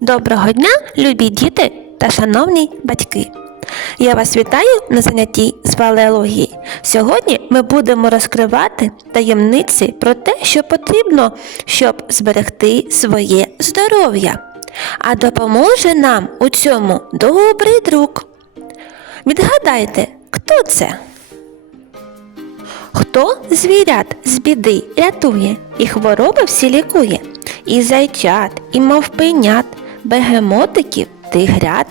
Доброго дня, любі діти та шановні батьки! Я вас вітаю на занятті з валеології. Сьогодні ми будемо розкривати таємниці про те, що потрібно, щоб зберегти своє здоров'я. А допоможе нам у цьому добрий друг. Відгадайте, хто це? Хто звірят з біди рятує і хвороби всі лікує, і зайчат, і мавпенят, бегемотиків, тигрят.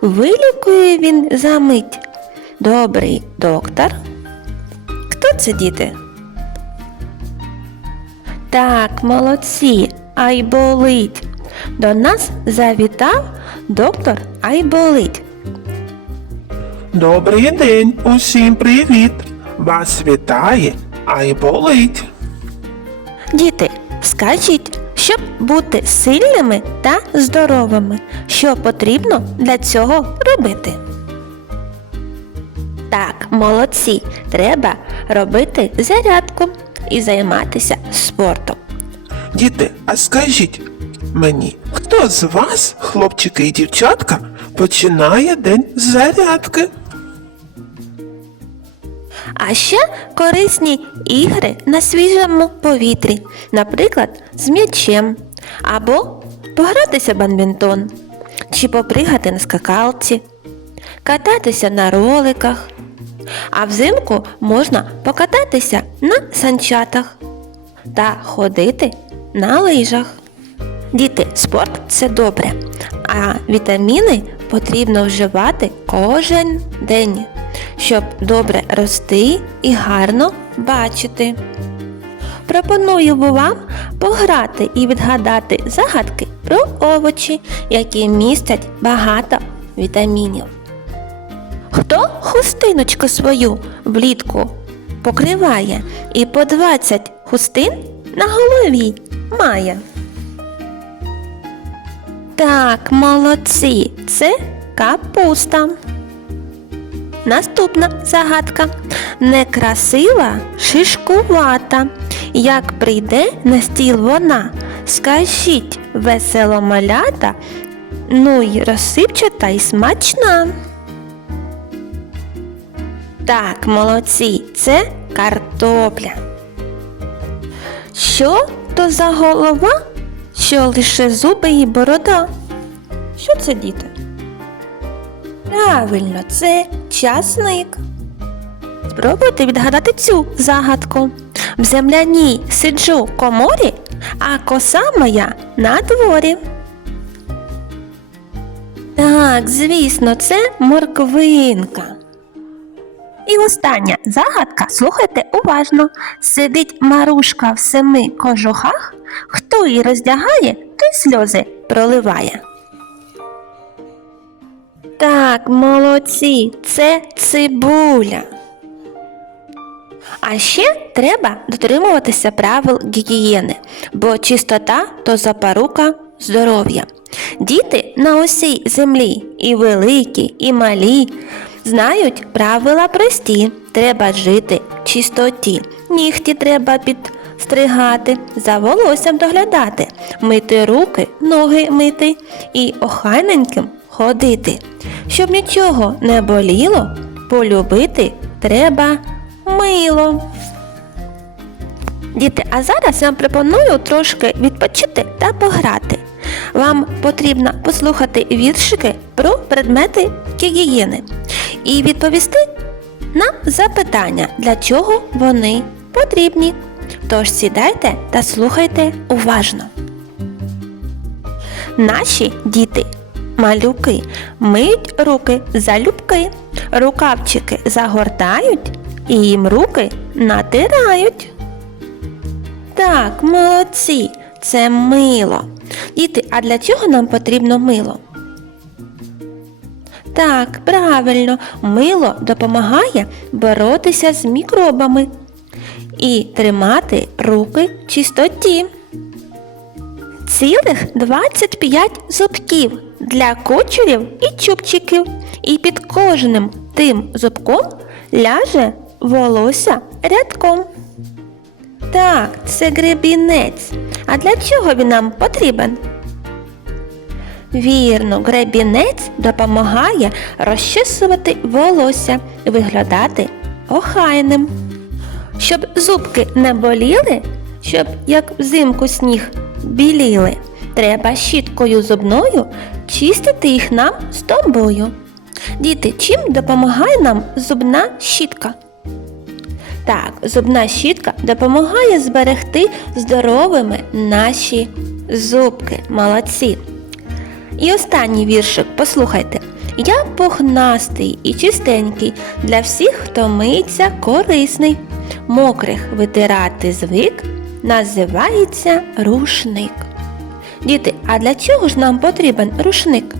Вилікує він за мить. Добрий доктор. Хто це діти? Так, молодці, Айболить. До нас завітав доктор Айболить. Добрий день, усім привіт! Вас вітає Айболить. Діти, скажіть, щоб бути сильними та здоровими, що потрібно для цього робити? Так, молодці, треба робити зарядку і займатися спортом. Діти, а скажіть мені, хто з вас, хлопчики і дівчатка, починає день зарядки? А ще корисні ігри на свіжому повітрі, наприклад, з м'ячем, або погратися бадмінтон, чи попригати на скакалці, кататися на роликах. А взимку можна покататися на санчатах та ходити на лижах. Діти, спорт це добре, а вітаміни потрібно вживати кожен день, щоб добре рости і гарно бачити. Пропоную вам пограти і відгадати загадки про овочі, які містять багато вітамінів. Хто хустиночку свою влітку покриває і по 20 хустин на голові має? Так, молодці, це капуста. Наступна загадка. Некрасива, шишкувата. Як прийде на стіл вона, скажіть весело малята, ну й розсипчата й смачна. Так, молодці, це картопля. Що то за голова, що лише зуби і борода? Що це, діти? Правильно, це часник. Спробуйте відгадати цю загадку. В земляній сиджу в коморі, а коса моя на дворі. Так, звісно, це морквинка. І остання загадка, слухайте уважно. Сидить Марушка в семи кожухах, хто її роздягає, той сльози проливає. Так, молодці, це цибуля. А ще треба дотримуватися правил гігієни, бо чистота то запорука здоров'я. Діти на усій землі, і великі, і малі, знають правила прості. Треба жити в чистоті, нігті треба підстригати, за волоссям доглядати, мити руки, ноги мити і охайненьким ходити. Щоб нічого не боліло, полюбити треба мило. Діти, а зараз я вам пропоную трошки відпочити та пограти. Вам потрібно послухати віршики про предмети гігієни і відповісти на запитання, для чого вони потрібні. Тож сідайте та слухайте уважно. Наші діти, малюки, миють руки залюбки, рукавчики загортають і їм руки натирають. Так, молодці, це мило. Діти, а для чого нам потрібно мило? Так, правильно, мило допомагає боротися з мікробами і тримати руки в чистоті. Цілих 25 зубків для кочерів і чубчиків, і під кожним тим зубком ляже волосся рядком. Так, це гребінець. А для чого він нам потрібен? Вірно, гребінець допомагає розчісувати волосся і виглядати охайним. Щоб зубки не боліли, щоб як взимку сніг біліли, треба щіткою зубною чистити їх нам з тобою. Діти, чим допомагає нам зубна щітка? Так, зубна щітка допомагає зберегти здоровими наші зубки. Молодці. І останній віршик, послухайте. Я пухнастий і чистенький, для всіх, хто миється, корисний. Мокрих витирати звик, називається рушник. Діти, а для чого ж нам потрібен рушник?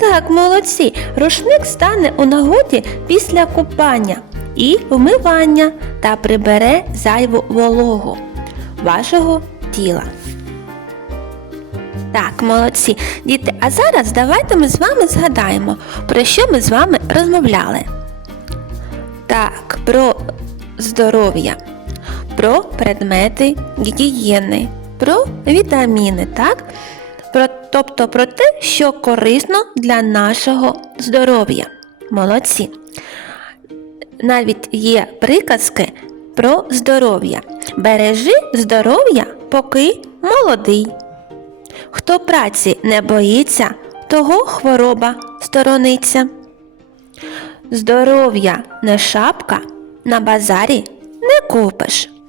Так, молодці, рушник стане у нагоді після купання і вмивання та прибере зайву вологу вашого тіла. Так, молодці. Діти, а зараз давайте ми з вами згадаємо, про що ми з вами розмовляли. Так, про здоров'я, про предмети гігієни, про вітаміни, так? Про, тобто про те, що корисно для нашого здоров'я. Молодці. Навіть є приказки про здоров'я. Бережи здоров'я, поки молодий. Хто праці не боїться, того хвороба сторониться. Здоров'я не шапка, на базарі не купиш.